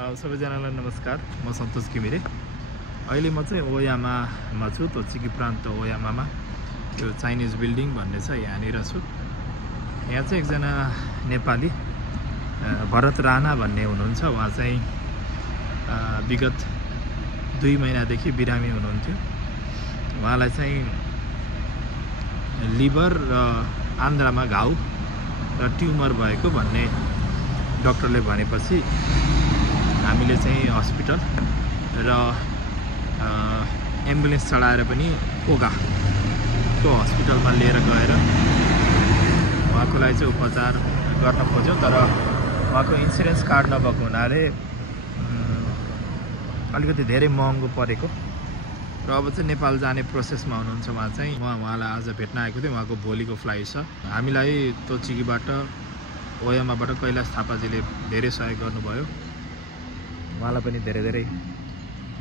सबैजनालाई नमस्कार। म सन्तोष घिमिरे। अहिले म चाहिँ ओयामामा छु, तोचिकी प्रान्त ओयामामा। यो चाइनिज बिल्डिङ भन्ने छ, यहाँनिर छु। यहाँ चाहिँ एकजना नेपाली भरत राणा भन्ने हुनुहुन्छ। उहाँ चाहिँ विगत 2 महिनादेखि बिरामी हुनुहुन्थ्यो। उहाँलाई चाहिँ लिभर र आन्द्रामा घाउ र ट्युमर भएको भन्ने डाक्टरले भनेपछि हामीले चाहिँ हस्पिटल र एम्बुलेन्स चढाएर पनि ओगाको हस्पिटलमा लिएर गएर उहाँको लागि चाहिँ उपचार गर्न खोज्यौँ। तर उहाँको इन्सुरेन्स कार्ड नभएको हुनाले अलिकति धेरै महँगो परेको र अब चाहिँ नेपाल जाने प्रोसेसमा हुनुहुन्छ उहाँ चाहिँ। उहाँलाई आज भेट्न आएको थिएँ। उहाँको भोलिको फ्लाइट छ। हामीलाई तोचिकीबाट ओयामाबाट कैलाश थापाजीले धेरै सहयोग गर्नुभयो। उहाँलाई पनि धेरै धेरै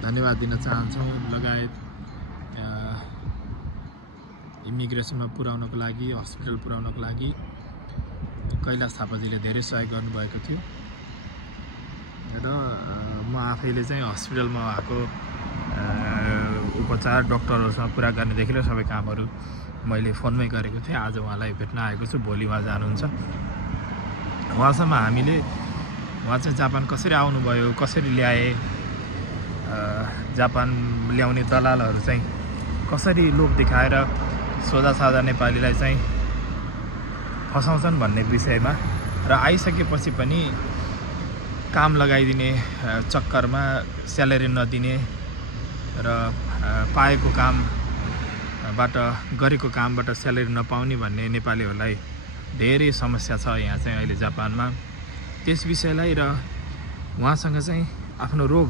धन्यवाद दिन चाहन्छौँ। लगायत इमिग्रेसनमा पुर्याउनको लागि, हस्पिटल पुर्याउनको लागि कैलाश थापाजीले धेरै सहयोग गर्नुभएको थियो। र म आफैले चाहिँ हस्पिटलमा भएको उपचार डक्टरहरूसँग कुरा गर्नेदेखि र सबै कामहरू मैले फोनमै गरेको थिएँ। आज उहाँलाई भेट्न आएको छु। भोलि उहाँ जानुहुन्छ। उहाँसम्म हामीले उहाँ चाहिँ जापान कसरी आउनुभयो, कसरी ल्याए, जापान ल्याउने दलालहरू चाहिँ कसरी लोभ देखाएर सोझा साझा नेपालीलाई चाहिँ फसाउँछन् भन्ने विषयमा र आइसकेपछि पनि काम लगाइदिने चक्करमा स्यालेरी नदिने र पाएको कामबाट गरेको कामबाट स्यालेरी नपाउने भन्ने नेपालीहरूलाई धेरै समस्या छ यहाँ चाहिँ अहिले जापानमा। त्यस विषयलाई र उहाँसँग चाहिँ आफ्नो रोग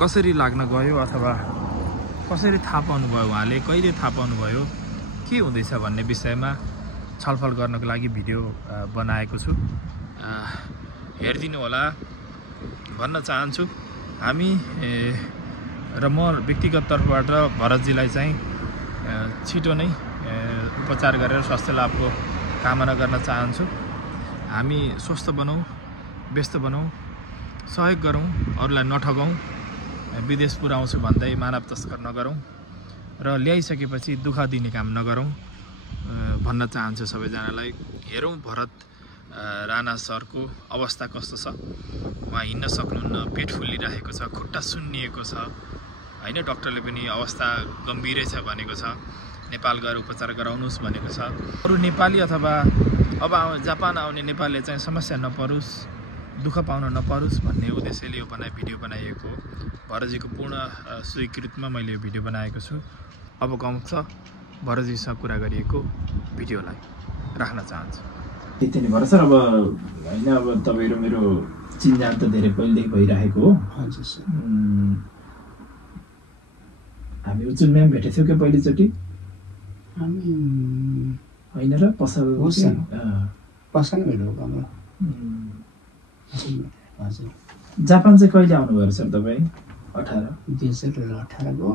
कसरी लाग्न गयो अथवा कसरी थाहा पाउनुभयो, उहाँले कहिले थाहा पाउनुभयो, के हुँदैछ भन्ने विषयमा छलफल गर्नको लागि भिडियो बनाएको छु। हेरिदिनु होला भन्न चाहन्छु। हामी र म व्यक्तिगत तर्फबाट भरतजीलाई चाहिँ छिटो नै उपचार गरेर स्वास्थ्य लाभको कामना गर्न चाहन्छु। हामी स्वस्थ बनाऊँ, व्यस्त बनाऊँ, सहयोग गरौँ, अरूलाई नठगाउँ, विदेश पुर्याउँछु भन्दै मानव तस्कर नगरौँ र ल्याइसकेपछि दुःख दिने काम नगरौँ भन्न चाहन्छु सबैजनालाई। हेरौँ भरत राणा सरको अवस्था कस्तो छ। उहाँ हिँड्न सक्नुहुन्न, पेट फुलिरहेको छ, खुट्टा सुन्निएको छ होइन। डक्टरले पनि अवस्था गम्भीरै छ भनेको छ। नेपाल गएर उपचार गराउनुहोस् भनेको छ। अरू नेपाली अथवा अब जापान आउने नेपालीले चाहिँ समस्या नपरोस्, दुःख पाउन नपरोस् भन्ने उद्देश्यले यो भिडियो बनाइएको हो। भरतजीको पूर्ण स्वीकृतिमा मैले यो भिडियो बनाएको छु। अब गाउँ छ भरतजीसँग कुरा गरिएको भिडियोलाई राख्न चाहन्छु। त्यति नै भएर सर। अब होइन, अब तपाईँ र मेरो चिन्जान त धेरै पहिलेदेखि भइरहेको हो। हजुर सर। हामी उचुलमा पनि भेटेको थियौँ क्या पहिलोचोटि? हामी होइन र पसल पसल भेटेको हाम्रो। हजुर। जापान चाहिँ कहिले आउनुभयो सर तपाईँ? 2018 को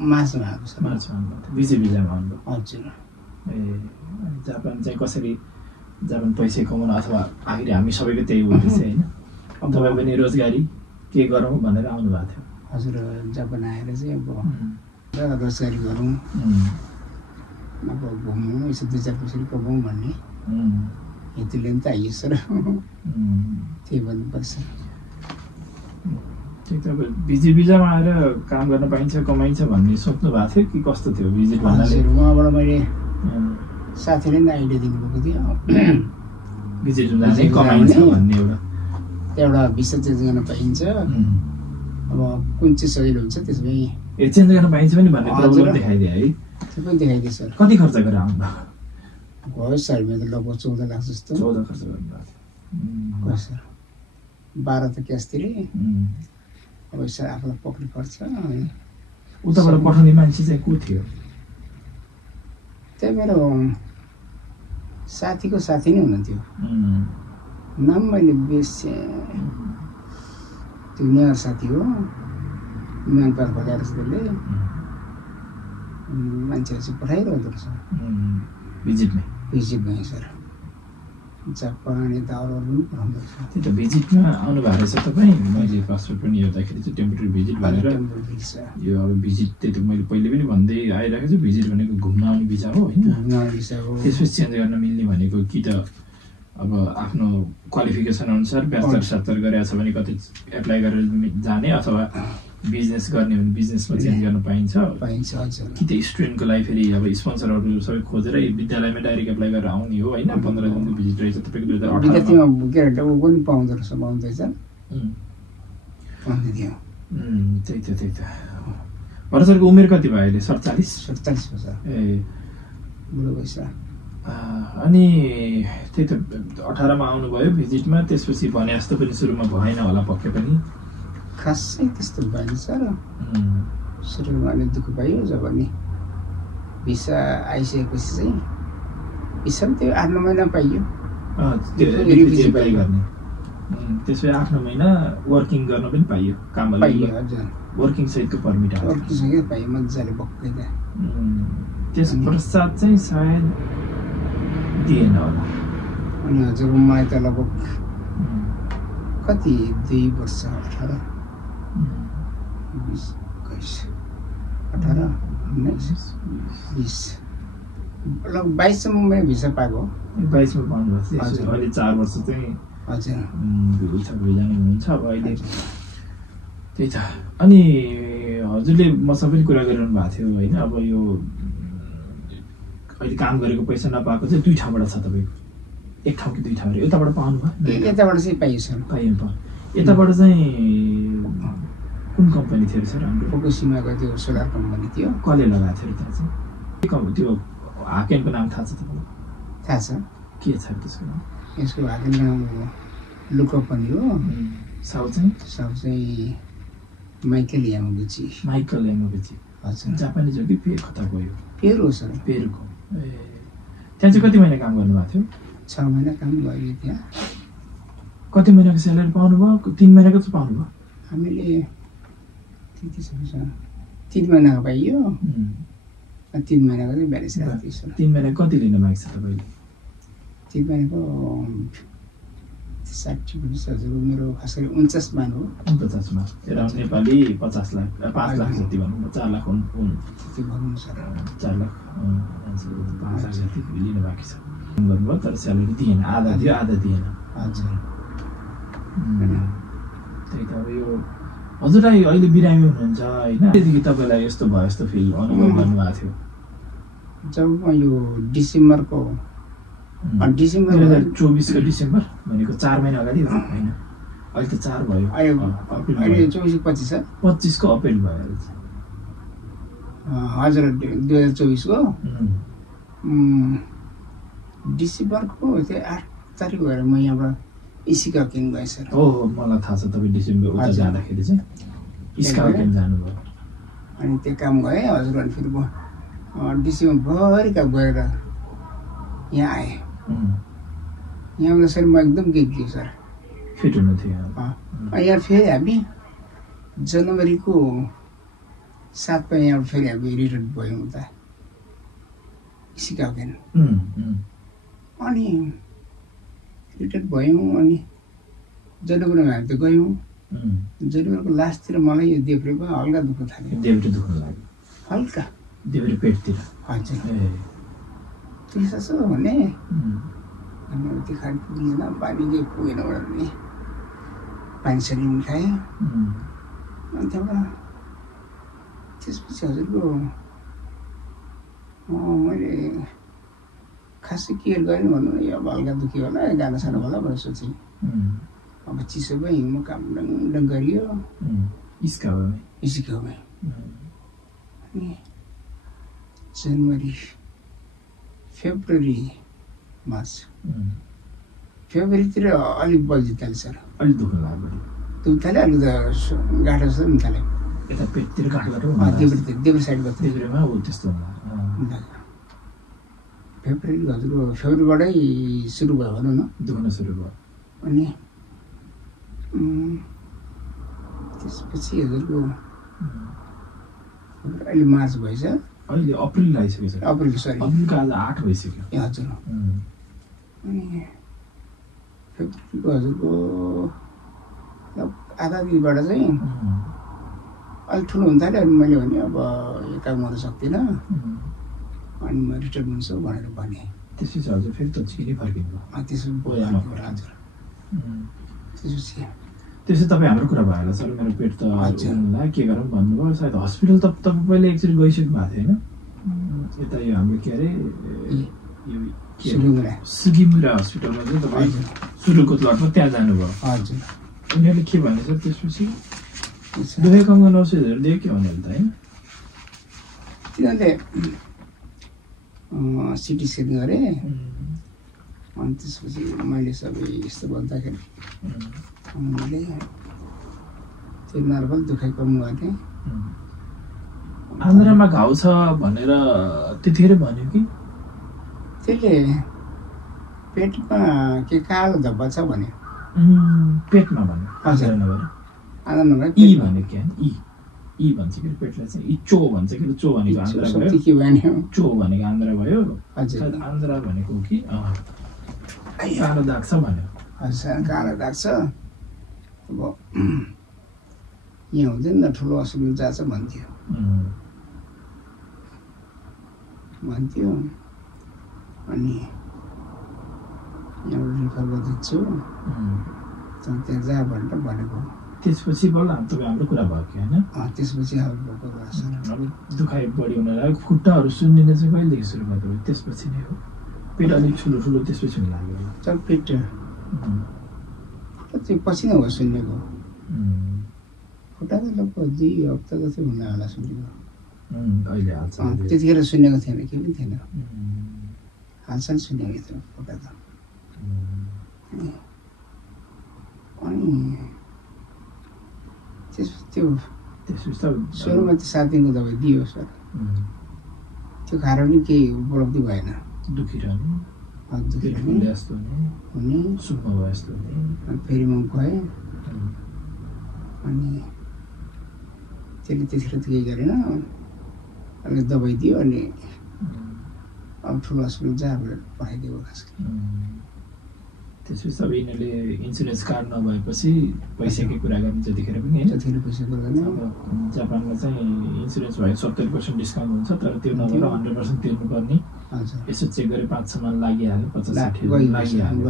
मार्चमा आएको छ। मार्चमा आउनुभयो, विजय भिजामा आउनुभयो? हजुर। ए, जापान चाहिँ कसरी जापान पैसा कमाउन अथवा आखिर हामी सबैको त्यही उद्देश्य होइन? तपाईँ पनि रोजगारी के गरौँ भनेर आउनुभएको थियो? हजुर। जापान आएर चाहिँ अब रोजगारी गरौँ, अब घुमौँ, यसो 2 4 पैसा कमाउँ भन्ने हेतुले पनि त आइयो सर। त्यही भन्नुपर्छ। ठिक छ। अब भिजामा आएर काम गर्न पाइन्छ, कमाइन्छ भन्ने सोच्नु भएको थियो कि कस्तो थियो भिजिट भन्नाले? उहाँबाट मैले साथीले पनि आइडिया दिनुभएको थियो। भिजिट जाने कमाइन्छ भन्ने एउटा भिसा चेन्ज गर्न पाइन्छ। अब कुन चाहिँ सजिलो हुन्छ त्यसमै चेन्ज गर्न पाइन्छ पनि भन्ने प्रब्लम देखाइदियो है? त्यो पनि देखाइदियो सर। कति खर्च गरेर आउनुभयो? भयो सर, मेरो लगभग 14 लाख जस्तो। 14 खर्च गर्नुभएको थियो सर। 12 त क्यास तिरेँ। अब सर आफूलाई पक्री पर्छ। उताबाट पठाउने मान्छे चाहिँ को थियो? त्यही मेरो साथीको साथी नै हुनुहुन्थ्यो। नाम मैले बिर्सेँ। त्यो नेवार साथी हो। विमानपात भगाएर त्यसले मान्छेहरू चाहिँ पठाइरहेको रहेछ भिजिटमै। भिजिटमै सर। जापान यता अरू पनि पढाउँदो रहेछ। त्यही त भिजिटमा आउनु भएको रहेछ तपाईँ। मैले पासपोर्ट पनि हेर्दाखेरि चाहिँ टेम्पोरेरी भिजिट भनेर यो अब भिजिट त्यही त मैले पहिले पनि भन्दै आइरहेको छु। भिजिट भनेको घुम्न आउने भिजा हो होइन, त्यसपछि चेन्ज गर्न मिल्ने भनेको कि त अब आफ्नो क्वालिफिकेसन अनुसार ब्याचलर साचलर गरेको छ भने कतै एप्लाई गरेर जाने, अथवा बिजनेस गर्ने भने बिजनेसमा चेन्ज गर्न पाइन्छ। हजुर। कि त स्टुडेन्टको लागि फेरि अब स्पोन्सरहरू सबै खोजेर विद्यालयमा डाइरेक्ट एप्लाई गरेर आउने हो होइन। 15 दिनको भिजिट रहेछ तपाईँको 2018 विद्यार्थीमा के अरे ऊ पनि पाउँदो रहेछ, पाउँदैछ पाउँदै त्यही त भरसरको उमेर कति भयो अहिले? 47 वर्ष। ए बुढो भइसक्यो। अनि त्यही त 18 मा आउनुभयो भिजिटमा, त्यसपछि भने जस्तो पनि सुरुमा भएन होला पक्कै पनि? खासै त्यस्तो भएन सर। सुरुमा अलि दुःख पाइयो जब नि भिसा आइसकेपछि चाहिँ भिसा पनि त्यो 8-9 महिना पाइयो एप्लाई गर्ने। त्यसपछि 8-9 महिना वर्किङ गर्न पनि पाइयो, काम पाइयो। हजुर, वर्किङ सहितको पर्मिट आयो। वर्किङ सहित पाइयो मजाले बक्कै त। त्यस पश्चात चाहिँ सायद दिएन होला। अनि हजुर मलाई त लगभग कति 2 वर्ष 18 20 21 18 19 20 लगभग 22 सम्म मैले भिसा पाएको। 22 मा पाउनुभएको थियो। अहिले 4 वर्ष चाहिँ हजुर भइजानु हुनुहुन्छ अब अहिले। त्यही त अनि हजुरले मसँग पनि कुरा गरिरहनु भएको थियो होइन। अब यो अहिले काम गरेको पैसा नपाएको चाहिँ 2 ठाउँबाट छ तपाईँको, एक ठाउँ कि 2 ठाउँ? यताबाट पाउनुभयो? यताबाट चाहिँ पाइयो सर। पाइयो। यताबाट चाहिँ कुन कम्पनी थियो सर? हाम्रो फुकुसिमाको त्यो सोलर कम्पनी थियो। कसले लगाएको थियो त्यहाँ चाहिँ? त्यो हाकेनको नाम थाहा छ तपाईँलाई? थाहा छ। के छ त्यसको नाम? यसको हाकेनको नाम लुकअप पनि हो। साउ चाहिँ माइकल यामागुची। Michael Yamaguchi. हजुर। जापानिज हो कि कताको हो? Peru sir. पेरूको। ए त्यहाँ चाहिँ कति महिना काम गर्नुभएको थियो? 6 महिना काम गऱ्यो त्यहाँ। कति महिनाको स्यालेरी पाउनुभयो? 3 महिनाको चाहिँ पाउनुभयो? हामीले त्यति छ 3 महिनाको पाइयो। 3 महिनाको चाहिँ ब्यालेन्स राख्थ्यो सर। 3 महिना कति लिन माग्छ तपाईँले? 3 महिनाको 60-50 हजार मेरो खास गरी 49 मान हो। 49 मा एराउन्ड नेपाली 50 लाख 5 लाख जति भन्नु 4 लाख हुन् त्यति भन्नु सर। 4 लाख 5 लाख जति लिन बाँकी छ भन्नुभयो। तर स्यालेरी दिएन, आधा थियो आधा दिएन। हजुर। त्यही त अब यो हजुरलाई अहिले बिरामी हुनुहुन्छ होइन, त्यतिकै तपाईँलाई यस्तो भयो जस्तो फिल अनुभव गर्नुभएको थियो? जब म यो डिसेम्बरको 2024 डिसेम्बर भनेको 4 महिना अगाडि हो होइन? अहिले त 4 भयो। अहिले 24-25 छ। 25 को अप्रिल भयो। हजुर 2024 को डिसेम्बरको चाहिँ 8 तारिक भएर म यहाँबाट इसिकाकेन गएँ सर। हो मलाई थाहा छ तपाईँ डिसेम्बर उता जाँदाखेरि चाहिँ इसिकाकेन जानुभयो। अनि त्यो काम गएँ हजुर। अनि फेरि म डिसेम्बरभरिका गएर यहाँ आएँ। यहाँबाट सर म एकदम गिर्यो सर, फिट हुनु थियो। यहाँ फेरि हामी जनवरीको 7 मा यहाँ फेरि हामी रिटर्न भयौँ उता सिकाउकेन। अनि रिटर्न भयौँ। अनि जनवरीमा हामी त गयौँ। जनवरीको लास्टतिर मलाई यो देब्रेमा हल्का दुख्न थाल्यो। देब्रे दुख्न लाग्यो? हल्का देब्रे पेटतिर? हजुर। त्यस्तो छ भने अनि त्यो खानु पुगेन, पानी केही पुगेन भने पानी सरी खाएँ। अनि त्यहाँबाट त्यसपछि हजुरको मैले खासै केयर गरेँ भन्नु न, अब हल्का दुख्यो होला गाना सानो होला भनेर सोचेँ। अब चिसोमा हिउँमा काम डङ गरियो इस्काउमै। अनि जनवरी फेब्रुअरी मार्च फेब्रुअरीतिर अलिक बल्झी थाल्यो सर। अलिक दुख्न लाग्यो? दुख्न थाल्यो। अलिक त गाँठो जस्तो पनि थाल्यो। यता पेटतिर गाँठो? देब्रे साइडबाट देब्रेमा हो त्यस्तो होला। फेब्रुअरी हजुरको फेब्रुअरीबाटै सुरु भयो भनौँ न, दुख्न सुरु भयो। अनि त्यसपछि हजुरको अहिले मार्च भएछ। अहिले अप्रिल आइसक्यो सर। अप्रिल सरी अप्रिलको आज 8 भइसक्यो। ए हजुर। अनि फेब्रुअरीको हजुरको आधा दिनबाट चाहिँ अलिक ठुलो हुन थाल्यो। अनि मैले भने अब यो काम गर्न सक्दिनँ, अनि म रिटर्न हुन्छु भनेर भने। त्यसपछि हजुर फेरि दक्षिणी फर्किनु त्यसपछि हजुर त्यसपछि तपाईँ हाम्रो कुरा भयो होला सर, मेरो पेट त होला के गरौँ भन्नुभयो। सायद हस्पिटल त तपाईँ पहिला एकचोटि गइसक्नु भएको थियो होइन? यता यो हाम्रो के अरे सुगिमुरा हस्पिटलमा चाहिँ तपाईँ सुरुको लटमा त्यहाँ जानुभयो। हजुर उनीहरूले के भनेछ त्यसपछि? दुवै काम गर्न औषधिहरू दियो के भन्यो त होइन? तिनीहरूले सिटी स्क्यान गरेँ, अनि त्यसपछि मैले सबै यस्तो भन्दाखेरि मैले त्यो नर्मल दुखाइ कम गर्ने। आन्द्रामा घाउ छ भनेर त्यतिखेर भन्यो कि? त्यसले पेटमा के कालो धब्बा छ भन्यो। पेटमा भन्यो हजुर नभएर आधा नभए ई भन्यो क्या? ई भन्छ कि पेटलाई चाहिँ ई चो भन्छ कि? चो भनेको आन्द्रा भयो, के भन्यो चो भनेको आन्द्रा भयो। हजुर आन्द्रा भनेको कि कालो दाग छ भन्यो। हजुर कालो दाग छ, अब यहाँ हुँदैन ठुलो अस्पताल जान्छ भन्थ्यो। अनि यहाँबाट रिफर गरिदिन्छु त्यहाँ जा भनेर भनेको। त्यसपछि बल्ल तपाईँ हाम्रो कुरा भयो कि होइन? त्यसपछि अब दुखाइ बढी हुन लाग्यो, खुट्टाहरू सुन्निन चाहिँ कहिलेदेखि सुरु भएको? त्यसपछि नै हो? पेट अलिक ठुलो ठुलो त्यसपछि हुन लाग्यो? चल पेट त्यो पछि नै हो सुन्नेको। खुट्टा त लगभग 2 हप्ता जति हुन होला सुनेको। अहिले हाल्छ त्यतिखेर सुनेको थिएन, के पनि थिएन, हालसाल सुनेको थियो खुट्टा त। अनि त्यसपछि सुरुमा त्यो 7 दिनको दबाई दियो सर, त्यो खाएर पनि केही उपलब्धि भएन। दुखिरहने हुने सुक्नु भयो यस्तो अनि फेरि म गएँ, अनि त्यसले त्यतिखेर त केही गरेन, अलिक दबाई दियो। अनि अब ठुलो हस्पिटल जा भनेर पठाइदियो खास। त्यसपछि अब यिनीहरूले इन्सुरेन्स कार्ड नभएपछि पैसाकै कुरा गर्ने जतिखेर पनि होइन? जतिखेर पैसा कुरा गर्ने। अब जापानमा चाहिँ इन्सुरेन्स भयो 70% डिस्काउन्ट हुन्छ, तर त्यो नभएर 100% तिर्नुपर्ने। यसो चेक गरेर 500 मान लागिहाल्यो, 50-60 लागिहाल्यो।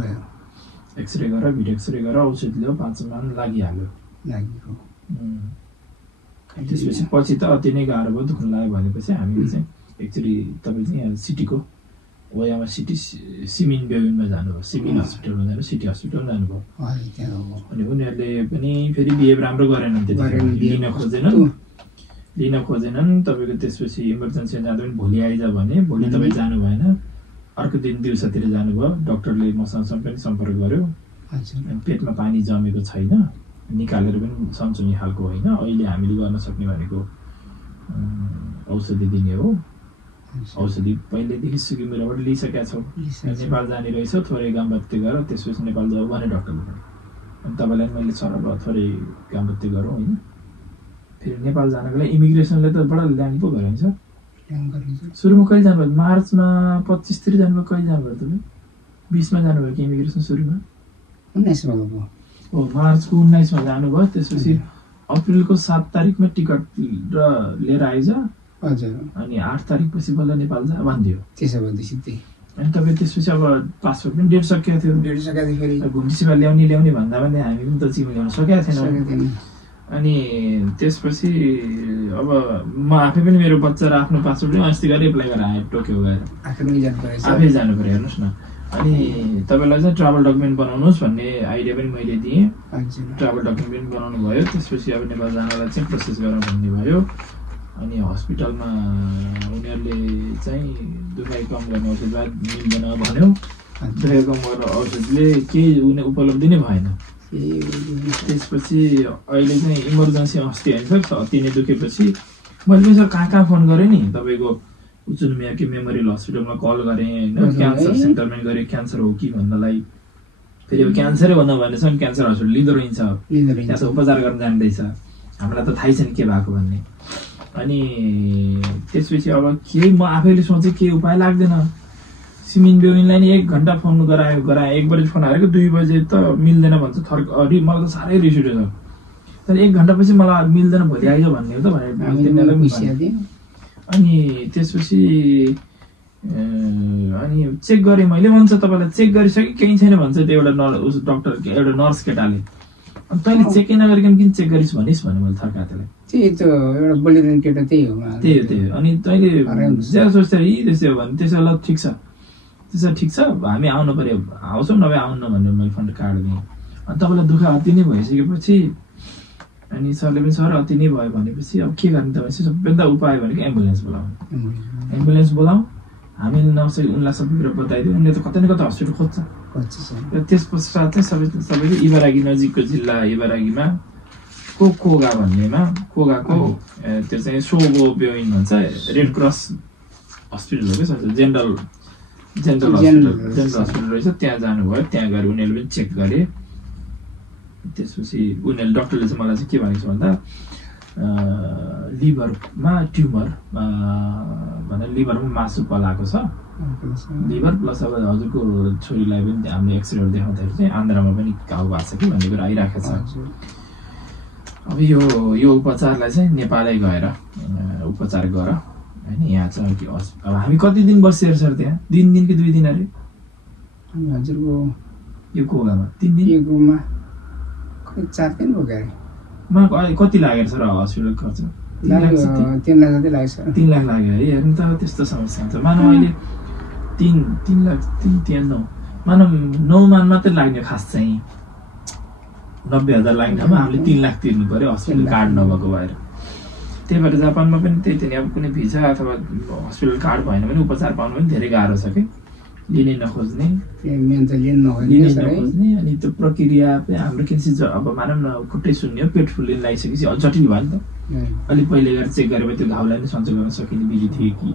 एक्सरे गर, भिडियो एक्सरे गर, औषध लियो, 500 मान लागिहाल्यो। त्यसपछि पछि त अति नै गाह्रो भयो, दुख्न लाग्यो भनेपछि हामीले चाहिँ एक्चुअली तपाईँ चाहिँ यहाँ सिटीको ओयामा सिटी सिमिन बेबिनमा जानुभयो, सिमिन हस्पिटलमा जानु, सिटी हस्पिटलमा जानुभयो। अनि उनीहरूले पनि फेरि बिहेभ राम्रो गरेनन्, लिन खोजेनन् तपाईँको। त्यसपछि इमर्जेन्सीमा जाँदा पनि भोलि आइज भने भोलि तपाईँ जानु भएन, अर्को दिन दिउँसोतिर जानुभयो। डक्टरले मसँग पनि सम्पर्क गर्यो, पेटमा पानी जमेको छैन, निकालेर पनि सन्चुने खालको होइन, अहिले हामीले गर्न सक्ने भनेको औषधि दिने हो। औषधि पहिल्यैदेखि सुकिमुराबाट लिइसकेका छौँ, नेपाल जाने रहेछौ, थोरै गामबत्ती गर, त्यसपछि नेपाल जाऊ भने डक्टरले भने। अनि तपाईँलाई मैले सर अब थोरै गामबत्ती गरौँ होइन। फेरि नेपाल जानको लागि इमिग्रेसनले त बडा ल्याङ पो गराइन्छ। सुरुमा कहिले जानुभयो? मार्चमा 25तिर जानुभयो। कहिले जानुभयो तपाईँ? 20मा जानुभयो कि इमिग्रेसन? सुरुमा 19मा गएको हो, मार्चको 19मा जानुभयो। त्यसपछि अप्रिलको 7 तारिकमा टिकट र लिएर आइज, अनि 8 तारिकपछि बल्ल नेपाल जा भनिदियो। त्यसो भनेपछि त्यही। अनि तपाईँ त्यसपछि अब पासपोर्ट पनि डेट सकिएको थियो, फेरि घुम्टीसिपा ल्याउने भन्दा पनि हामी पनि त चिम ल्याउन सकेका थिएनौँ। अनि त्यसपछि अब म आफै पनि मेरो बच्चा र आफ्नो पासपोर्ट पनि अस्ति गएर एप्लाई गरेर आएँ, टोकियो गएर आफै जानु पऱ्यो। हेर्नुहोस् न, अनि तपाईँलाई चाहिँ ट्राभल डकुमेन्ट बनाउनुहोस् भन्ने आइडिया पनि मैले दिएँ, ट्राभल डकुमेन्ट पनि बनाउनु भयो। त्यसपछि अब नेपाल जानलाई चाहिँ प्रोसेस गरौँ भन्ने भयो। अनि हस्पिटलमा उनीहरूले चाहिँ दुखाइ कम गर्ने औषध मिल्दैन भन्यो, दुखाइ कम गर्ने औषधले केही उपलब्धि नै भएन। त्यसपछि अहिले चाहिँ इमर्जेन्सी अस्ति होइन सर, अति नै दुखेपछि मैले पनि सर कहाँ फोन गरेँ नि, तपाईँको उचुलमियाकी मेमोरियल हस्पिटलमा कल गरेँ होइन, क्यान्सर सेन्टरमा गरेँ, क्यान्सर हो कि भन्नलाई। फेरि अब क्यान्सरै भन्दा भनेसम्म क्यान्सर हस्पिटल लिँदो रहेछ, त्यहाँ त उपचार गर्न जान्दैछ, हामीलाई त थाहै छैन के भएको भन्ने। अनि त्यसपछि अब केही म आफैले सोचेँ केही उपाय लाग्दैन, सिमिन बेउनीलाई नि 1 घण्टा फोन गराए 1 बजे फोन आएर 2 बजे त मिल्दैन भन्छ थर्क मलाई त साह्रै रिस उठ्यो तर 1 घण्टापछि मलाई मिल्दैन भोलि आइज भन्ने हो त भनेर अनि त्यसपछि अनि चेक गरेँ मैले भन्छ तपाईँलाई चेक गरिसकेँ केही छैन भन्छ त्यो एउटा डक्टर एउटा नर्स केटाले अनि तैँले चेकै नगरिकन किन चेक गरिस् भनिस् भने मैले थर्का त्यसलाई त्यही त एउटा बोलिरहने केटा त्यही हो अनि तैँले ज्यादा सोच्छ यी त्यसो हो भने त्यसो ल ठिक छ हामी आउनु पर्यो आउँछौँ नभए आउनु भनेर मैले फन्ड कार्ड दिएँ अनि तपाईँलाई दुःख अति नै भइसकेपछि अनि सरले पनि सर अति नै भयो भनेपछि अब के गर्ने त सबैभन्दा उपाय भनेको एम्बुलेन्स बोलाउँ हामीले नसके उनलाई सबै कुरा बताइदियो उनले त कतै न कतै हस्पिटल खोज्छ र त्यस पश्चात चाहिँ सबैले इबारागी नजिकको जिल्ला इबारागीमा कोगा भन्नेमा कोगाको त्यो चाहिँ सोगो बेउन भन्छ रेड क्रस हस्पिटल हो क्या जेनरल हस्पिटल रहेछ त्यहाँ जानुभयो त्यहाँ गएर उनीहरूले पनि चेक गरे त्यसपछि उनीहरूले डक्टरले चाहिँ मलाई चाहिँ के भनेको छ भन्दा लिभरमा ट्युमर भनेर लिभरमा मासु पलाएको छ लिभर प्लस अब हजुरको छोरीलाई पनि हामीले एक्सरेहरू देखाउँदाखेरि चाहिँ आन्द्रामा पनि घाउ भएको छ कि भन्ने कुरा आइरहेको छ अब यो उपचारलाई चाहिँ नेपालै गएर उपचार गर होइन यहाँ चाहिँ अब हामी कति दिन बसेर सर त्यहाँ दिन कि 2 दिन अरे हजुरको यो कोगामा 3 दिन योमा 4 दिन भयो मलाई कति लागेर सर हस्पिटल खर्च 3 लाख जति लाग्यो सर 3 लाख लाग्यो है हेर्नु त त्यस्तो समस्या हुन्छ मानव अहिले 3 लाख 3 9 मानव 9 मान मात्रै लाग्ने खास चाहिँ 90,000 लाग्ने ठाउँमा हामीले 3 लाख तिर्नु पर्यो हस्पिटल कार्ड नभएको भएर त्यही भएर जापानमा पनि त्यही थियो नि अब कुनै भिजा अथवा हस्पिटल कार्ड भएन भने उपचार पाउनु पनि धेरै गाह्रो छ कि लिनै नखोज्ने अनि त्यो प्रक्रिया हाम्रो किनसी अब मानव न खुट्टै सुन्ने पेट फुल्ने लागिसकेपछि अझ जटिल भयो नि त अलि पहिले गएर चेक गरेर त्यो घाउलाई नै सन्चो गर्न सकिने विधि थियो कि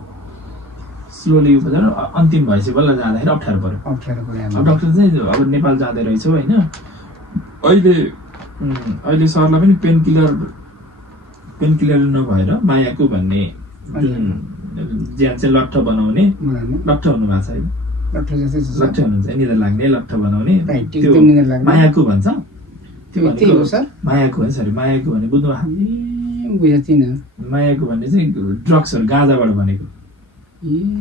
स्लोली उपचार अन्तिम भएपछि बल्ल जाँदाखेरि अप्ठ्यारो पर्यो अब डक्टर चाहिँ अब नेपाल जाँदै रहेछ होइन अहिले सरलाई पनि पेन किलर नभएर मायाको भन्ने ज्यान चाहिँ लट्ठ बनाउने लट्ठ हुनु भएको छ लट्ठ हुनुहुन्छ निद्रा लाग्ने लट्ठ बनाउने त्यो मायाको भन्छ त्यो मायाको हो सरी मायाको भने बुझ्नु मायाको भन्ने चाहिँ ड्रग्सहरू गाँजाबाट भनेको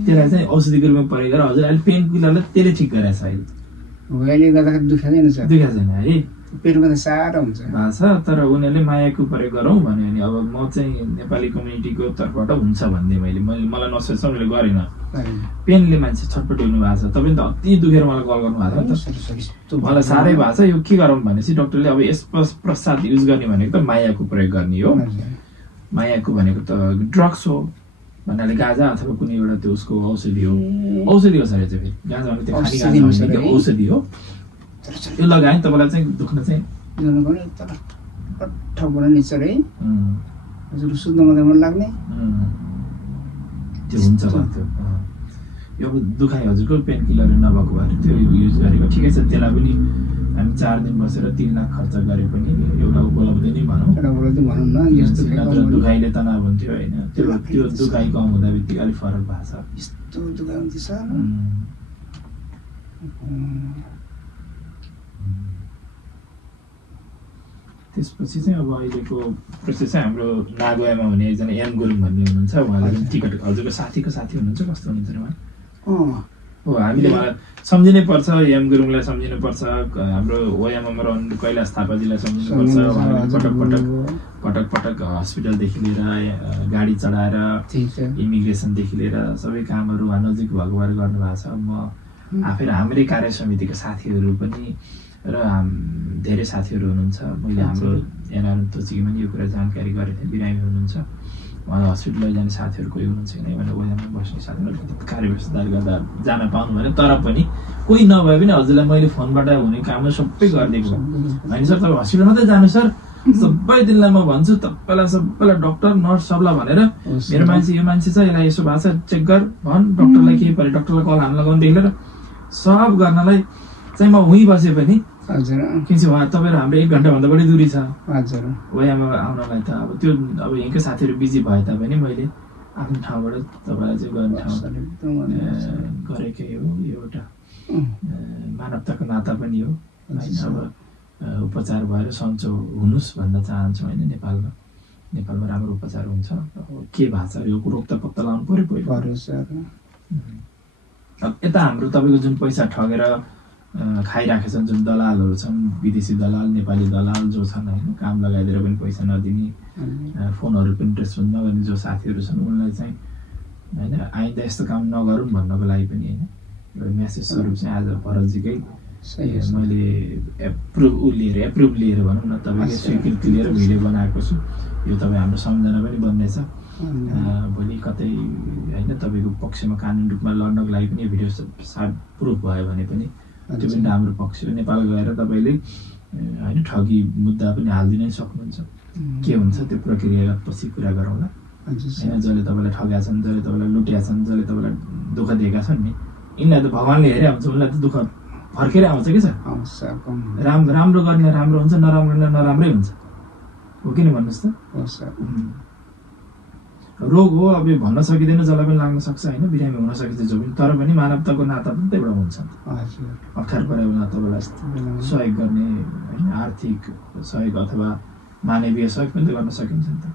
त्यसलाई चाहिँ औषधिको रूपमा प्रयोग गरेर हजुर अहिले पेन किलरलाई त्यसले ठिक गरेको छ अहिले दुखा छैन है पेटमा त साह्रो हुन्छ भएको छ तर उनीहरूले मायाको प्रयोग गरौँ भन्यो भने अब म चाहिँ नेपाली कम्युनिटीको तर्फबाट हुन्छ भन्ने मलाई नसोच्छ मैले गरेन पेनले मान्छे छटपट हुनु भएको छ तपाईँ त अति दुखेर मलाई कल गर्नु भएको छ त मलाई साह्रै भएको छ यो के गरौँ भनेपछि डक्टरले अब यस पश्चात युज गर्ने भनेको त मायाको प्रयोग गर्ने हो मायाको भनेको त ड्रग्स हो भन्नाले गाजा अथवा कुनै एउटा त्यो उसको औषधि हो सर चाहिँ गाजा भने त्यो औषधि हो यो लगाए तपाईँलाई चाहिँ दुख्न चाहिँ सुत्न मात्रै मन लाग्ने त्यो हुन्छ यो अब दुखाइ हजुरको पेन किलर नभएको भएर त्यो युज गरेको ठिकै छ त्यसलाई पनि हामी 4 दिन बसेर 3 लाख खर्च गरे पनि एउटा उपलब्धि नै भनौँ दुखाइले तनाव हुन्थ्यो होइन त्यो दुखाइ कम हुँदा बित्तिकै अलिक फरक भएको छ यस्तो दुखाइ हुन्थ्यो सर त्यसपछि चाहिँ अब अहिलेको प्रोसेस चाहिँ हाम्रो नागोयामा हुने एकजना एम गुरुङ भन्ने हुनुहुन्छ उहाँले पनि टिकट हजुरको साथीको साथी हुनुहुन्छ कस्तो हुनुहुन्छ उहाँ हो हामीले उहाँलाई सम्झिनै पर्छ एम गुरुङलाई सम्झिनु पर्छ हाम्रो ओयाममा रहनु कैलाश थापाजीलाई सम्झिनु पर्छ उहाँले पटक पटक हस्पिटलदेखि लिएर गाडी चढाएर इमिग्रेसनदेखि लिएर सबै कामहरू उहाँ नजिक भएको भएर गर्नुभएको छ म आफै हाम्रै कार्य समितिको साथीहरू पनि र धेरै साथीहरू हुनुहुन्छ मैले हाम्रो एनआर तोचिकीमा नि यो कुरा जानकारी गरेको थिएँ बिरामी हुनुहुन्छ उहाँ हस्पिटल लैजाने साथीहरू कोही हुनुहुन्छ कि नै भनेर ओयाममा बस्ने साथीहरू कार्यव्यवस्था गर्दा जान पाउनु भने तर पनि कोही नभए पनि हजुरलाई मैले फोनबाट हुने कामहरू सबै गरिदिएको होइन सर तपाईँ हस्पिटल मात्रै जानु सर सबै दिनलाई म भन्छु सबैलाई डक्टर नर्स सबलाई भनेर मेरो मान्छे यो मान्छे छ यसलाई यसो भएको छ चेक गर भन् डक्टरलाई केही पऱ्यो डक्टरलाई कल हान्न लगाउनुदेखि लिएर सब गर्नलाई चाहिँ म उहीँ बसे पनि किन चाहिँ उहाँ तपाईँहरू हाम्रो 1 घन्टाभन्दा बढी दूरी छ ओयामा आउनलाई त अब त्यो अब यहीँकै साथीहरू बिजी भए तापनि मैले आफ्नो ठाउँबाट तपाईँलाई चाहिँ गर्ने ठाउँ गरेकै हो। यो एउटा मानवताको नाता पनि हो होइन। अब उपचार भएर सन्चो हुनुहोस् भन्न चाहन्छु होइन। नेपालमा राम्रो उपचार हुन्छ। के भएको छ यो रोग त पत्ता लगाउनु पऱ्यो सर। अब यता हाम्रो तपाईँको जुन पैसा ठगेर खाइराखेका छन् जुन दलालहरू छन्, विदेशी दलाल, नेपाली दलाल जो छन् होइन, काम लगाइदिएर पनि पैसा नदिने, फोनहरू पनि रेस्पोन्स नगर्ने जो साथीहरू छन् उनलाई चाहिँ होइन आइन्दा यस्तो काम नगरौँ भन्नको लागि पनि होइन एउटा मेसेज स्वरूप चाहिँ आज भरतजीकै मैले एप्रुभ लिएर भनौँ न तपाईँकै स्वीकृति लिएर भिडियो बनाएको छु। यो तपाईँ हाम्रो सम्झना पनि बन्नेछ। भोलि कतै होइन तपाईँको पक्षमा कानुनी रूपमा लड्नको लागि पनि यो भिडियो प्रुफ भयो भने पनि त्यो पनि राम्रो पक्ष हो। नेपाल गएर तपाईँले होइन ठगी मुद्दा पनि हालिदिनै सक्नुहुन्छ। के हुन्छ त्यो प्रक्रिया पछि कुरा गरौँला होइन। जसले तपाईँलाई ठगेका छन्, जसले तपाईँलाई लुटेका छन्, जसले तपाईँलाई दुःख दिएका छन् नि, यिनीलाई त भगवान्ले हेरे हुन्छ, उनीलाई त दुःख फर्केर आउँछ कि सर। राम्रो गर्ने राम्रो हुन्छ, नराम्रो गर्ने नराम्रै हुन्छ, हो कि नि भन्नुहोस् त। रोग हो, अब यो भन्न सकिँदैन, जसलाई पनि लाग्न सक्छ होइन, बिरामी हुन सकिन्छ जो पनि, तर पनि मानवताको नाता पनि त एउटा हुन्छ। अप्ठ्यारो परेको बेला तपाईँलाई सहयोग गर्ने होइन, आर्थिक सहयोग अथवा मानवीय सहयोग पनि त गर्न सकिन्छ नि त।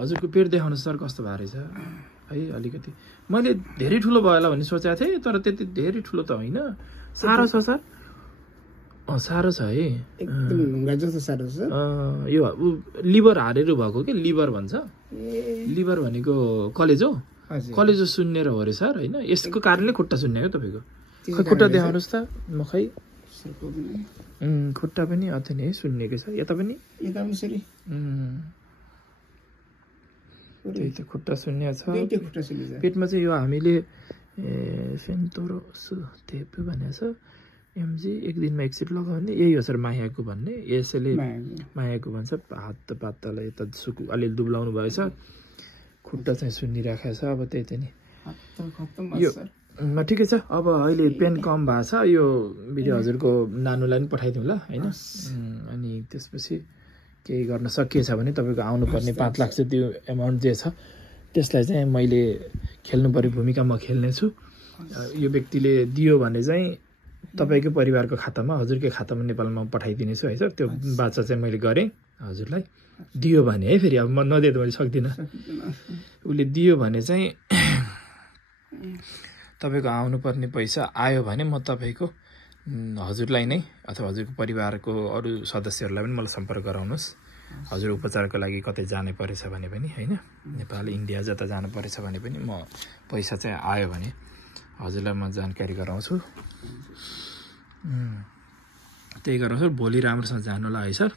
हजुरको पेट देखाउनु सर कस्तो भएको रहेछ है। अलिकति मैले धेरै ठुलो भयो होला भन्ने सोचेको थिएँ, तर त्यति धेरै ठुलो त होइन। साह्रो छ सर? साह्रो छ है, यो लिभर हारेर भएको कि लिभर भन्छ। लिभर भनेको कलेजो, कलेजो सुन्नेर हो अरे सर होइन। यसको कारणले खुट्टा सुन्ने हो तपाईँको। खै खुट्टा देखाउनुहोस् त। म खै खुट्टा पनि अति नै सुन्नेकै छ। यता पनि त्यही त खुट्टा सुन्ने छ। पेटमा चाहिँ यो हामीले फेन्टोरोसुथेप भनेको छ एमजी, एक दिनमा एकसिट लगाउने। यही हो सर मायाको भन्ने, यसैले मायाको भन्छ। हात पातलाई यता अलिअलि दुब्लाउनु भएछ, खुट्टा चाहिँ सुन्निराखेको छ। अब त्यही त नि यो ठिकै छ। अब अहिले पेन कम भएको छ। यो भिडियो हजुरको नानुलाई पनि पठाइदिउँ ल होइन। अनि त्यसपछि केही गर्न सकिएछ भने तपाईँको आउनुपर्ने 5 लाख चाहिँ त्यो एमाउन्ट जे छ त्यसलाई चाहिँ मैले खेल्नुपर्ने भूमिका म खेल्नेछु। यो व्यक्तिले दियो भने चाहिँ तपाईँकै परिवारको खातामा, हजुरकै खातामा नेपालमा पठाइदिनेछु है सर। त्यो बाचा चाहिँ मैले गरेँ हजुरलाई। दियो भने है, फेरि अब म नदिए त मैले सक्दिनँ। उसले दियो भने चाहिँ तपाईँको आउनुपर्ने पैसा आयो भने म तपाईँको हजुरलाई नै अथवा हजुरको परिवारको अरू सदस्यहरूलाई पनि मलाई सम्पर्क गराउनुहोस्। हजुर उपचारको लागि कतै जाने परेछ भने पनि होइन, नेपाल इन्डिया जता जानु परेछ भने पनि म पैसा चाहिँ आयो भने हजुरलाई म जानकारी गराउँछु। त्यही गराउँछु। भोलि राम्रोसँग जानु होला है सर।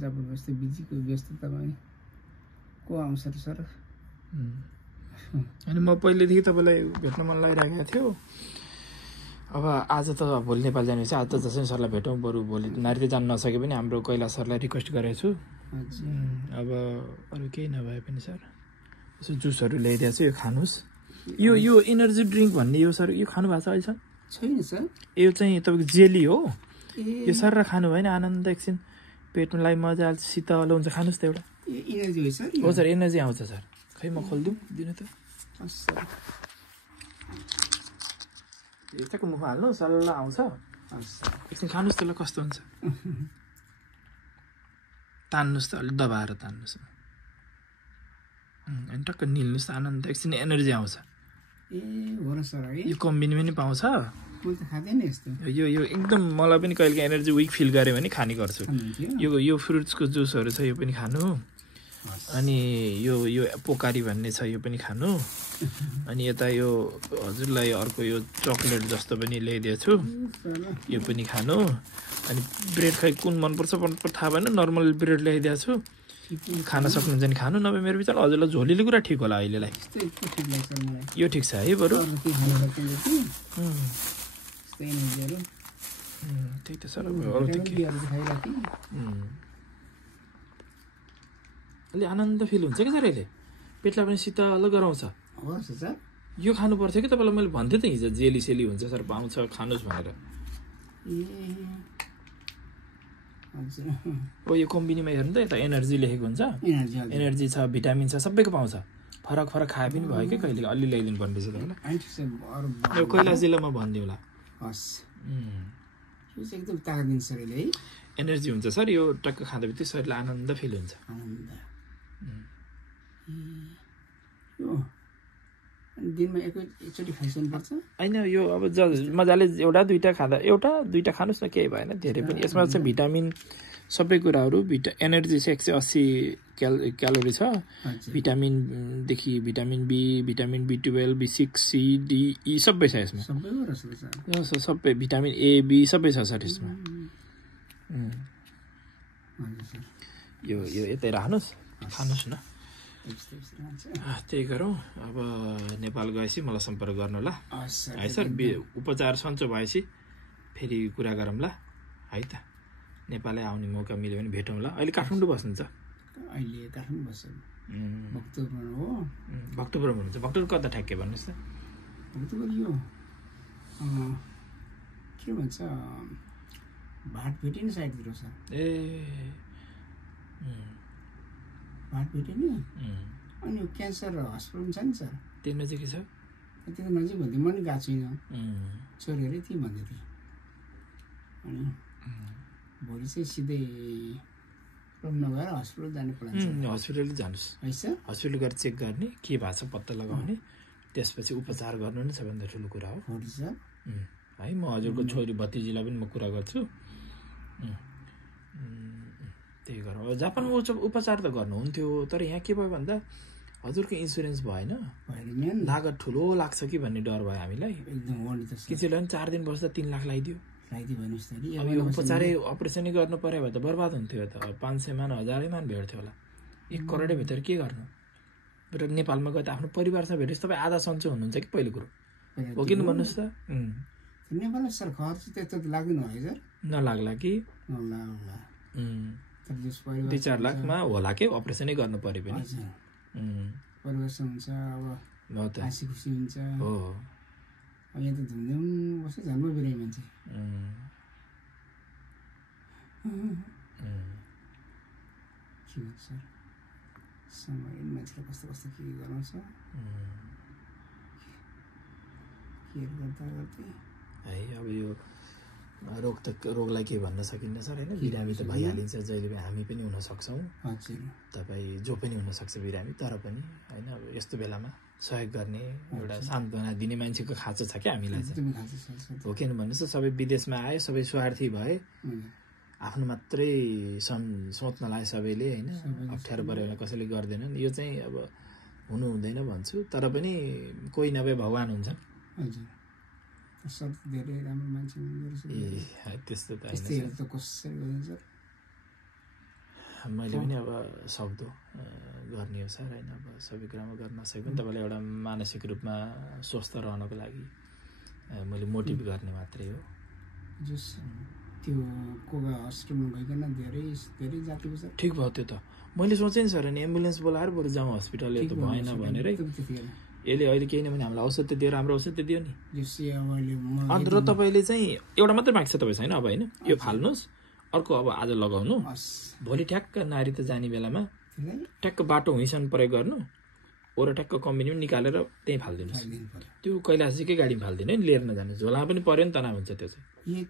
जबरजस्ती बिजीको व्यस्ततामा को आउँछ सर। अनि म पहिलेदेखि तपाईँलाई भेट्न मन लागिरहेको थियो। अब आज त भोलि नेपाल जाने आज त जसरी सरलाई भेटौँ, बरु भोलि नारी जान नसके पनि हाम्रो कैलाश सरलाई रिक्वेस्ट गरेको छु। अब अरू केही नभए पनि सर यसो जुसहरू ल्याइदिएको छु, यो खानुहोस्। यो एनर्जी ड्रिङ्क भन्ने यो सर यो खानु भएको छ अहिले छैन सर? यो चाहिँ तपाईँको जेली हो। यो सर र खानु भएन आनन्द एकछिन पेटलाई मजा आउँछ, शीतल हुन्छ। खानुहोस् त एउटा। एनर्जी हो सर? हो सर एनर्जी आउँछ सर। खै म खोलिदिउँ दिनु त। यताको मुखमा हाल्नु सल्ल आउँछ। एकछिन खानुहोस् त ल कस्तो हुन्छ। तान्नुहोस् त अलिक दबाएर तान्नुहोस्। अनि टक्क निल्नुहोस् त आनन्द एकछिन एनर्जी आउँछ। हो र सर है? यो कम्बिनी पनि पाउँछ। म त खाँदैन यस्तो। यो एकदम मलाई पनि कहिलेकाहीँ एनर्जी विक फिल गरेँ भने खाने गर्छु। यो फ्रुट्सको जुसहरू छ यो पनि खानु। अनि यो पोकारी भन्ने छ यो पनि खानु। अनि यता यो हजुरलाई अर्को यो चक्लेट जस्तो पनि ल्याइदिएछु, यो पनि खानु। अनि ब्रेड खै कुन मनपर्छ थाहा भएन, नर्मल ब्रेड ल्याइदिएको छु। खान सक्नुहुन्छ भने खानु, नभए मेरो विचार हजुरलाई झोलीले कुरा ठिक होला अहिलेलाई। यो ठिक छ है बरु। त्यही त सर। अलि आनन्द फिल हुन्छ कि सर अहिले, पेटलाई पनि शीतल गराउँछ। यो खानु पर्थ्यो कि तपाईँलाई मैले भन्थेँ त हिजो जेली सेली हुन्छ सर पाउँछ खानुहोस् भनेर ओ यो कम्बिनीमा हेर्नु त यता एनर्जी लेखेको हुन्छ एनर्जी छ भिटामिन छ सबैको पाउँछ फरक फरक खाए पनि भयो कि कहिले अलि ल्याइदिनु पर्ने रहेछ तपाईँलाई यो कैलाश जिल्लामा भनिदिउँला एकदम ताकत दिन्छ शरीरले है एनर्जी हुन्छ सर यो टक्क खाँदा बित्तिकै शरीरलाई आनन्द फिल हुन्छ दिनमा एकचोटि खाइसक्नुपर्छ होइन यो अब मजाले एउटा दुईटा खानुहोस् न केही भएन धेरै पनि यसमा चाहिँ भिटामिन सबै कुराहरू एनर्जी चाहिँ 180 क्यालोरी छ भिटामिनदेखि vitamin B vitamin B12 B6 C D E सबै छ यसमा सबै भिटामिन A B सबै छ सर यसमा यो यतै राख्नुहोस् खानुहोस् न त्यही गरौँ अब नेपाल गएपछि मलाई सम्पर्क गर्नु ल है सर उपचार सन्चो भएपछि फेरि कुरा गरौँला है त नेपालै आउने मौका मिल्यो भने भेटौँ ल अहिले काठमाडौँ बस्नुहुन्छ अहिले काठमाडौँ बस्छ भक्तपुरमा हो भक्तपुरमा हुनुहुन्छ भक्तपुर कता ठ्याक्कै भन्नुहोस् त भक्तपुर यो के भन्छ भाटभेटेनी साइडतिर छ ए भाटभेटेनी अनि यो क्यान्सर हस्पिटल छ नि सर त्यो नजिकै छ त्यो नजिक भन्दै म नि गएको छुइनँ छोरीहरू थिएँ भन्दै थिएँ अनि भोलि चाहिँ सिधै रुम नगएर हस्पिटल जाने प्लान छ हस्पिटल जानुहोस् है सर हस्पिटल गएर चेक गर्ने के भएको छ पत्ता लगाउने त्यसपछि उपचार गर्नु नै सबभन्दा ठुलो कुरा हो सर है म हजुरको छोरी भतिजीलाई पनि म कुरा गर्छु त्यही गरौँ जापानमा उपचार त गर्नुहुन्थ्यो तर यहाँ के भयो भन्दा हजुरको इन्सुरेन्स भएन लागत ठुलो लाग्छ कि भन्ने डर भयो हामीलाई एकदम किसिमले पनि 4 दिन बस्दा 3 लाख लगाइदियो अब यो उपचारै अपरेसनै गर्नु पर्यो भने त बर्बाद हुन्थ्यो त 500 मान 1000 मान भेट्थ्यो होला 1 करोडै भित्र के गर्नु र नेपालमा गए त आफ्नो परिवारसँग भेटेपछि तपाईँ आधा सन्चो हुनुहुन्छ कि पहिलो कुरो हो कि भन्नुहोस् त नेपालमा सर खर्च त्यस्तो त लाग्दैन है सर नलाग्ला कि 2-4 लाखमा होला के अपरेसनै गर्नु पर्यो पनि परिवारसँग हुन्छ अब हाँसी खुसी हुन्छ हो यहाँ त धुमधुम बस्छ झन्म बिरामी मान्छे के भन्छ सर समय मान्छेलाई कस्तो कस्तो के गराउँछ केयर गर्दा गर्दै है अब यो रोगलाई के भन्न सकिन्न सर होइन बिरामी त भइहालिन्छ जहिले पनि हामी पनि हुन सक्छौँ तपाईँ जो पनि हुनसक्छ बिरामी तर पनि होइन अब यस्तो बेलामा सहयोग गर्ने एउटा सान्त्वना दिने मान्छेको खाँचो छ क्या हामीलाई चाहिँ हो किन भन्नुहोस् त सबै विदेशमा आयो सबै स्वार्थी भए आफ्नो मात्रै सोच्न लाग्यो सबैले होइन अप्ठ्यारो पऱ्यो भने कसैले गर्दैनन् यो चाहिँ अब हुनु हुँदैन भन्छु तर पनि कोही नभए भगवान् हुन्छ धेरै राम्रो मान्छे त्यस्तो त मैले पनि अब सक्दो गर्ने हो सर होइन अब सबै कुरामा गर्न नसके पनि तपाईँलाई एउटा मानसिक रूपमा स्वस्थ रहनको लागि मैले मोटिभ गर्ने मात्रै हो जस त्यो कोगा हस्पिटलमा गइकन धेरै जाति छ ठिक भयो त्यो त मैले सोचेँ नि सर अनि एम्बुलेन्स बोलाएर बरु जाउँ हस्पिटल त भएन भनेर यसले अहिले केही नभने हामीलाई औषध त दियो राम्रो औषध त दियो नि अन्त र तपाईँले चाहिँ एउटा मात्रै माग्छ तपाईँ छैन अब होइन यो फाल्नुहोस् अर्को अब आज लगाउनु भोलि ठ्याक्क नारी त जाने बेलामा ठ्याक्क बाटो हुइसन प्रयोग गर्नु ओर ठ्याक्क कम्बिनी पनि निकालेर त्यहीँ फालिदिनुहोस् त्यो कैलाशजीकै गाडीमा फालिदिनु नि लिएर नजानु झोलामा पनि पऱ्यो नि तनाव हुन्छ त्यो चाहिँ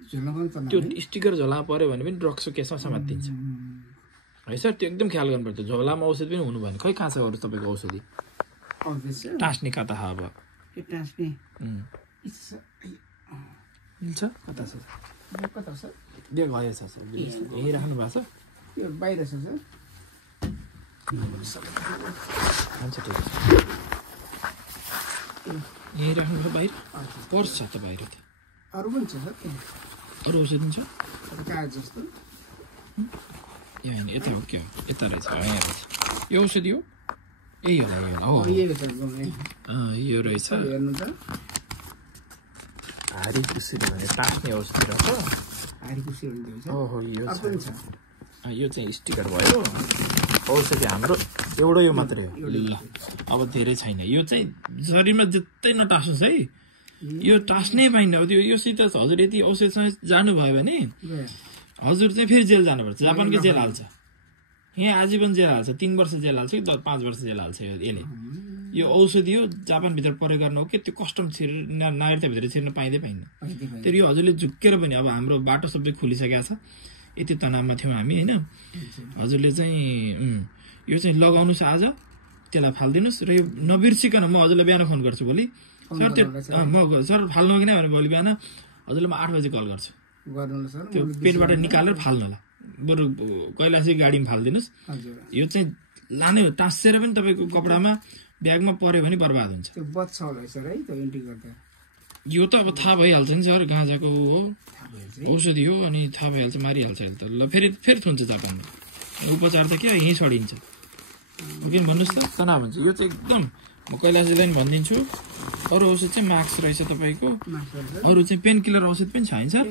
त्यो स्टिकर झोलामा पऱ्यो भने पनि ड्रग्सको केसमा समातिन्छ है सर त्यो एकदम ख्याल गर्नुपर्छ झोलामा औषध पनि हुनु भएन खै कहाँ छ अरू तपाईँको औषधि टाँस्ने कता अब मिल्छ कता छ यो गएछ सर यहीँ राख्नु भएको छ यो बाहिर छ सर हुन्छ ठिक छ यहीँ राख्नु बाहिर पर्स छ त बाहिर अरू पनि छ सर अरू औषध पनि छ कागज जस्तो यो होइन यता हो के हो यता रहेछ यो औषधि हो यही होला हो यो रहेछ हेर्नु त हारी कुसीले भने टाँस्ने औषधि रहेछ हारी कुसी हुन्छ ओहो यो चाहिँ स्टिकर भयो औषधि हाम्रो एउटो यो मात्रै हो ल अब धेरै छैन यो चाहिँ शरीरमा जस्तै नटास्नुहोस् है यो टास्नै पाइन्न अब योसित हजुर यदि औषधिसँग जानुभयो भने हजुर चाहिँ फेरि जेल जानुपर्छ जापानकै जेल हाल्छ यहाँ आजीवन जेल हाल्छ 3 वर्ष जेल हाल्छ कि 5 वर्ष जेल हाल्छ यसले यो औषधि हो जापानभित्र प्रयोग गर्न हो कि त्यो कस्टम नागरिकताभित्र छिर्न पाइँदैन तर यो हजुरले झुक्केर पनि अब हाम्रो बाटो सबै खुलिसकेको छ यति तनावमा थियौँ हामी होइन हजुरले चाहिँ यो चाहिँ लगाउनुहोस् आज त्यसलाई फालिदिनुहोस् र यो नबिर्सिकन म हजुरलाई बिहान फोन गर्छु भोलि सर त्यो म सर फाल्नु कि नै भने भोलि बिहान हजुरलाई म 8 बजे कल गर्छु त्यो पेटबाट निकालेर फाल्नु होला बरु कैलाशी गाडीमा फालिदिनुहोस् यो चाहिँ लाने हो टाँसेर पनि तपाईँको कपडामा ब्यागमा पऱ्यो भने बर्बाद हुन्छ यो त अब थाहा भइहाल्छ नि सर गाँजाको हो औषधि हो अनि थाहा भइहाल्छ मारिहाल्छ त ल फेरि थुन्छ जापानमा उपचार त के यहीँ सडिन्छ किन भन्नुहोस् त तनाव हुन्छ यो चाहिँ एकदम म कैलाशीलाई पनि भनिदिन्छु अरू औषध चाहिँ मार्क्स रहेछ तपाईँको अरू चाहिँ पेन किलर औषध पनि छ सर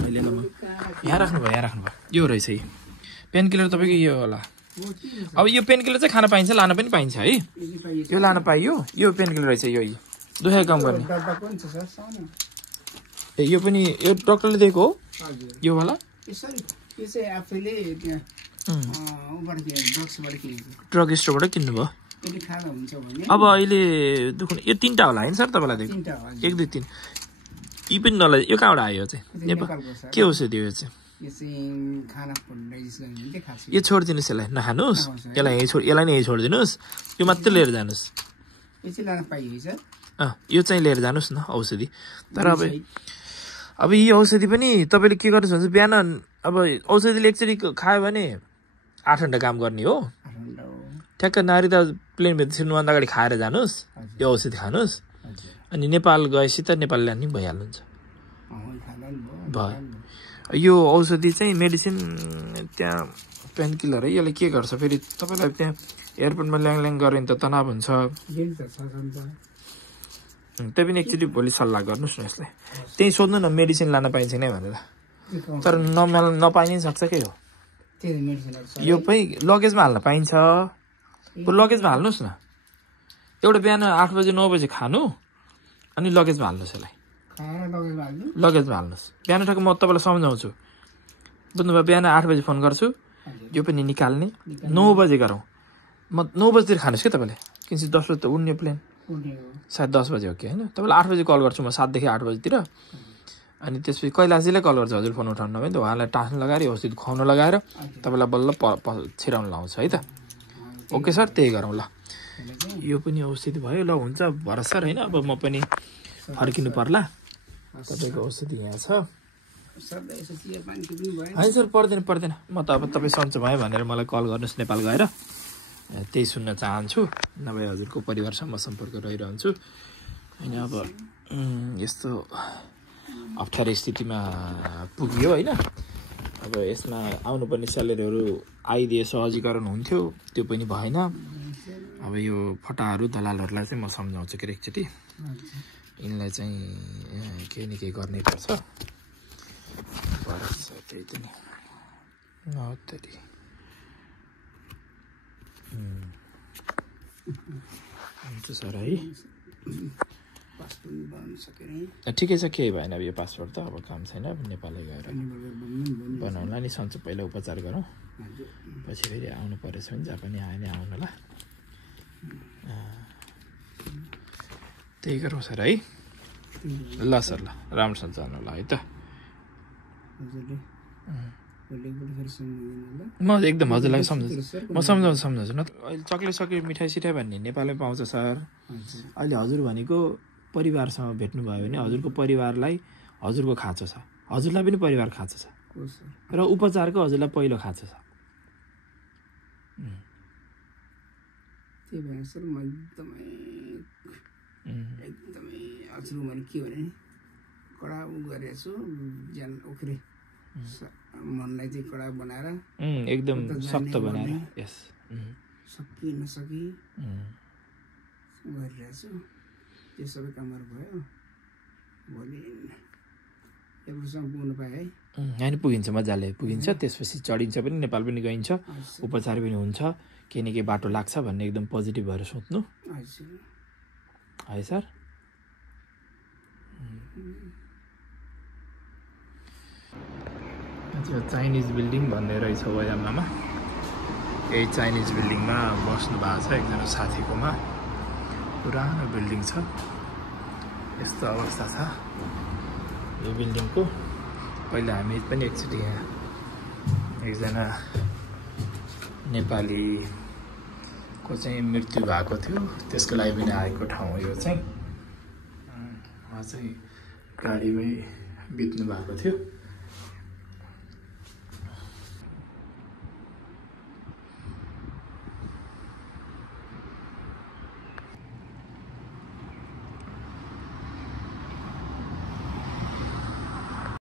अहिले यहाँ राख्नुभयो यो रहेछ है पेन किलर तपाईँको यो होला अब यो पेन किलर चाहिँ खान पाइन्छ लान पनि पाइन्छ है यो लान पाइयो यो पेन किलर रहेछ यो दुखाइ कम गर्ने ए यो पनि यो डक्टरले दिएको हो यो वाला ड्रग स्टोरबाट किन्नुभयो अब अहिले दुख्नु यो 3टा होला होइन सर तपाईँलाई दिएको 1 2 3 यी पनि नलाई यो कहाँबाट आयो चाहिँ के औषधि हो यो चाहिँ यो छोडिदिनुहोस् यसलाई नखानुहोस् यसलाई नै यही छोडिदिनुहोस् यो मात्रै लिएर जानुहोस् यो चाहिँ लिएर जानुहोस् न औषधि तर अब यी औषधि पनि तपाईँले के गर्नुहोस् भने बिहान अब औषधिले एकचोटि खायो भने 8 घण्टा काम गर्ने हो ठ्याक्क नागरिकता प्लेनभित्र छिर्नुभन्दा अगाडि खाएर जानुहोस् यो औषधि खानुहोस् अनि नेपाल गएपछि त नेपाल ल्यान्ने भइहाल्नुहुन्छ भयो यो औषधि चाहिँ मेडिसिन त्यहाँ पेन किलर है यसले के गर्छ फेरि तपाईँलाई त्यहाँ एयरपोर्टमा ल्याङ गऱ्यो भने त तनाव हुन्छ त्यही पनि एकचोटि भोलि सल्लाह गर्नुहोस् न यसलाई त्यही सोध्नु न मेडिसिन लान पाइन्छ नै भनेर तर नपाइनै सक्छ के हो यो पनि लगेजमा हाल्न पाइन्छ लगेजमा हाल्नुहोस् न एउटा बिहान 8 बजे 9 बजे खानु अनि लगेजमा हाल्नुहोस् यसलाई लगेजमा हाल्नुहोस् बिहान ठक्क म तपाईँलाई सम्झाउँछु बुझ्नुभयो बिहान 8 बजे फोन गर्छु यो पनि निकाल्ने 9 बजे गरौँ म 9 बजेतिर खानुहोस् कि तपाईँले किनकि 10 बजे त उड्ने प्लेन सायद 10 बजे हो कि होइन तपाईँलाई 8 बजे कल गर्छु म 7 देखि 8 बजेतिर अनि त्यसपछि कैलाशीलाई कल गर्छु हजुर फोन उठाउनु नभए त उहाँलाई टाँस्नु लगाएर औषधि खुवाउनु लगाएर तपाईँलाई बल्ल छिराउनु लाउँछ है त ओके सर त्यही गरौँ ल यो पनि औषधि भयो ल हुन्छ भरत सर होइन अब म पनि फर्किनु पर्ला तपाईँको औषधि यहाँ छ होइन सर पर्दैन म त अब तपाईँ सन्चो भयो भनेर मलाई कल गर्नुहोस् नेपाल गएर त्यही सुन्न चाहन्छु नभए हजुरको परिवारसँग सम्पर्क रहिरहन्छु होइन अब यस्तो अप्ठ्यारो स्थितिमा पुग्यो होइन अब यसमा आउनुपर्ने स्यालेरीहरू आइदिए सहजीकरण हुन्थ्यो त्यो पनि भएन अब यो फटाहरू दलालहरूलाई चाहिँ म सम्झाउँछु कि एकचोटि यिनलाई चाहिँ केही न केही गर्नै पर्छ त्यही त नि हुन्छ सर है ठिकै छ केही भएन अब यो पासपोर्ट त अब काम छैन अब नेपालै गएर बनाउला नि सन्चो पहिला उपचार गरौँ पछि फेरि आउनु परेछ भने जापानी आयो नि आउनु ल त्यही गरौँ सर है ल सर ल राम्रोसँग जानु होला है त म एकदम हजुरलाई सम्झाउँछु म सम्झाउँछु न अहिले चक्लेट मिठाई सिठाई भन्ने नेपालमै पाउँछ सर अहिले हजुर भनेको परिवारसँग भेट्नुभयो भने हजुरको परिवारलाई हजुरको खाँचो छ हजुरलाई पनि परिवार खाँचो छ र उपचारको हजुरलाई पहिलो खाँचो छ त्यही भएर सर म एकदमै हजुर मैले के भने कडा गरेको छु ज्यान उख्रे मनलाई चाहिँ कडा बनाएर एकदम सख्त बनाएर यस सकि नसकि गरिरहेको छु त्यो सबै कामहरू भयो भोलि एप्रिलसम्म पुग्नु पाएँ है यहाँ पुगिन्छ, मजाले पुगिन्छ। त्यसपछि चढिन्छ पनि, नेपाल पनि गइन्छ, उपचार पनि हुन्छ, केही न केही बाटो लाग्छ भन्ने एकदम पोजिटिभ भएर सोच्नु है सर। चाइनिज बिल्डिङ भन्ने रहेछ वयामामा। यही चाइनिज बिल्डिङमा बस्नु भएको छ एकजना साथीकोमा। पुरानो बिल्डिङ छ, यस्तो अवस्था छ यो बिल्डिङको। पहिला हामी पनि एकचोटि यहाँ एकजना नेपालीको चाहिँ मृत्यु भएको थियो, त्यसको लागि पनि आएको ठाउँ यो चाहिँ। उहाँ चाहिँ गाडीमै बित्नु भएको थियो।